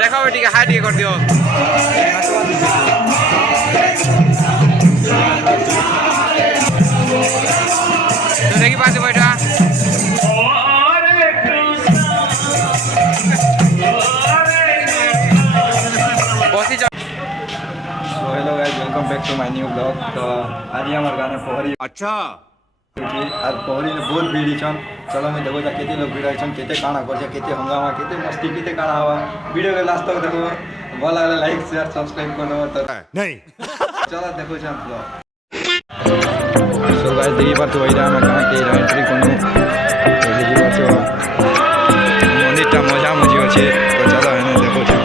देखो बेटी का हाथ ये कर दियो तो देखी बात बेटा hello guys welcome back to my new blog तो आज हमारे गाने पोहरी अच्छा आज पोहरी ने बहुत भीड़ छन चलो मैं देखो जा केते लोग भीड़ छन केते काना कर केते हंगामा केते मस्ती केते काना हवा वीडियो के लास्ट तक देखो भल लागले लाइक शेयर सब्सक्राइब करनो तो नहीं चलो देखो छन ब्लॉग सो गाइस देखी पर तो इरा में कहां के एंट्री करनो तो देखी पर तो मनिटा मजा मजी होचे तो चलो एने देखो छन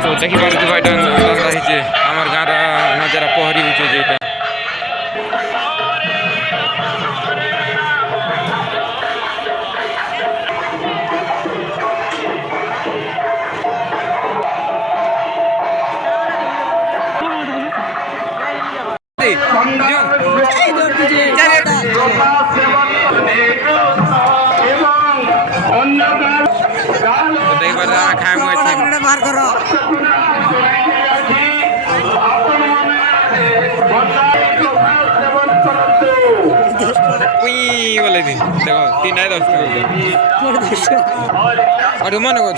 तो देखी बात तो भाई अंदाज रही छे हमर गार नजरा पोहरी होचे जेटा देखो तीन है दोस्त और मन को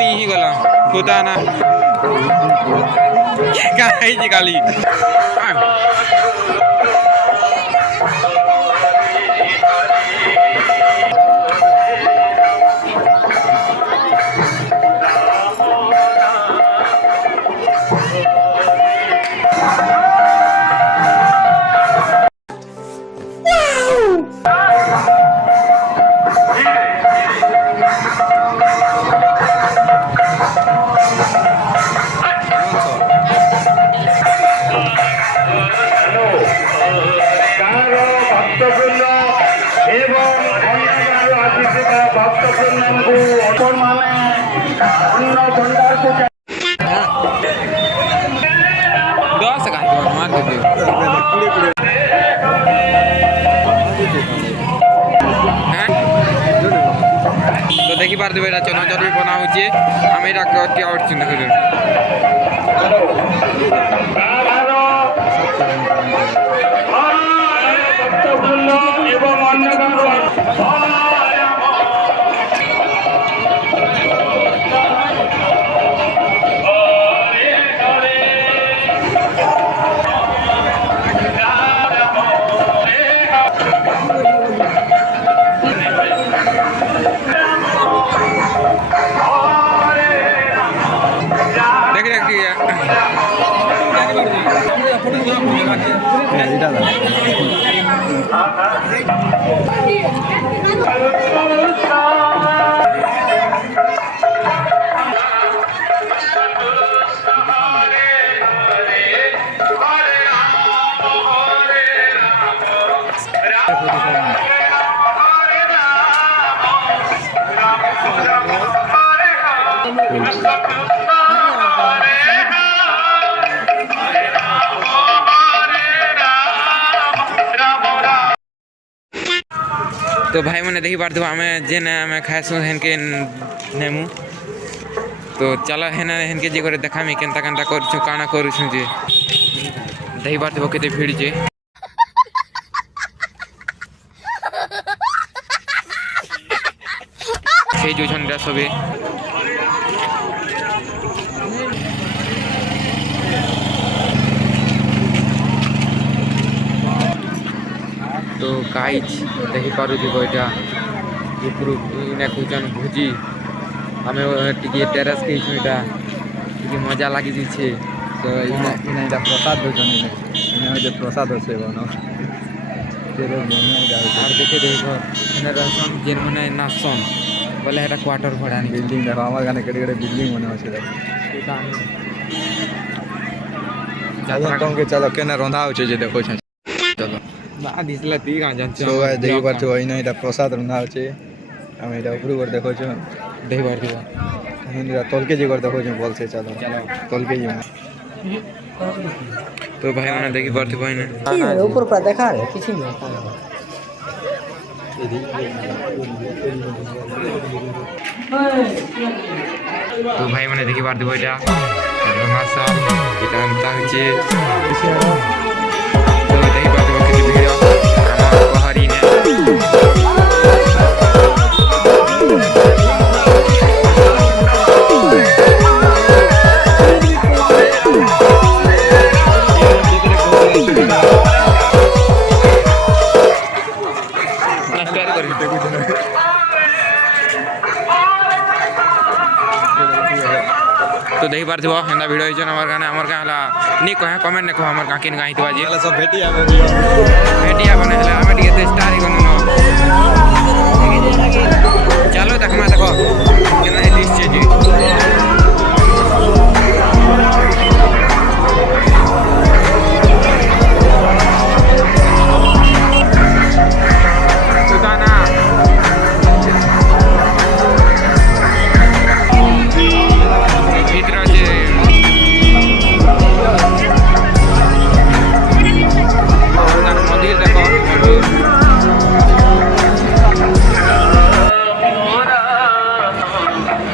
ही गला खुदा ना काय जी गाली तो देखी पार्थे बेटा चना चर भी बना होचे हम एटा के आउट चिन्ह देख तो भाई मैंने देखी पार्थ आम जेन आम खाएसु हेन के नेमु तो चलो हेन हेन के जे देखामी केनता केनता करछु काना करछु जे देखी पार्थ केते भीड़ जे সেই जो छन सबे तो गाइज देखी पारुथिब एटा उपरु इने कुचन भोजी हमें टिके टेरेस के इटा टिके मजा लागी दिछे तो इना इना इटा प्रसाद दोजन इने जे प्रसाद होसे बनो तेरे मने जाउ और देखे देखो इने रसन जेन मने नासन बोले एटा क्वार्टर भड़ा नहीं बिल्डिंग देखो हमार गाने केड़े केड़े बिल्डिंग बने होसे एटा जात्रा कम के चलो केने रंधा होचे जे देखो छ चलो ना दिसला ती का जान सो गाइस देखि पारछो इना इटा प्रसाद रंधा होचे ଆମେ ଏଇଟା ଉପରୁ କରି ଦେଖାଉଛୁ ଦେଖିପାରୁଥିବ ଏଇଟା ତଲକେ ଯେ କରି ଦେଖାଉଛୁ ଭଲସେ ଚାଲ ତଲକେ ଯିବୁ ତ ଭାଇମାନେ ଦେଖିପାରୁଥିବ ଏଇନେ ऊपर पर देखा रहे किसी नहीं তো ভাইମାନେ ଦେଖିପାରୁଥିବ ଏଇଟା ମାଛ ଏଇଟା ଏନ୍ତା ହେଉଛି ତ ଦେଖିପାରୁଥିବ କିଛି ଭିଡ଼ ଆମ ପହରିନେ तो देखी पार्थिव हेन्ता भिड होइछन हमर गाने हमर का हला नी कहे कमेंट ने कहो हमर का किन गाइतो बाजी ହେଲେ ସବୁ ଭେଟି ଆମେ भेटिया बने हला हम टिके ते स्टार ही गनु चलो देखमा देखो केना हे डिश जी सुदाना ভিতরে আছে মন্দির দেখো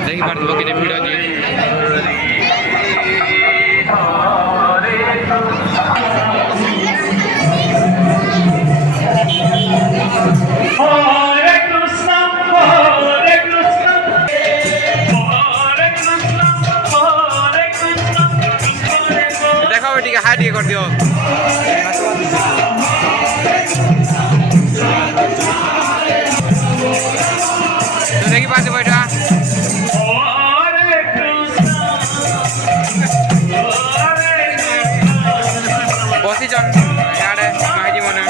দেখি পারতো কেটে ভিড় আছে দেখাও এটিকে হাই দিয়ে করে দিও তো দেখি পাচ্ছি বইটা বসিছন ইয়াড়ে মাইজি মনে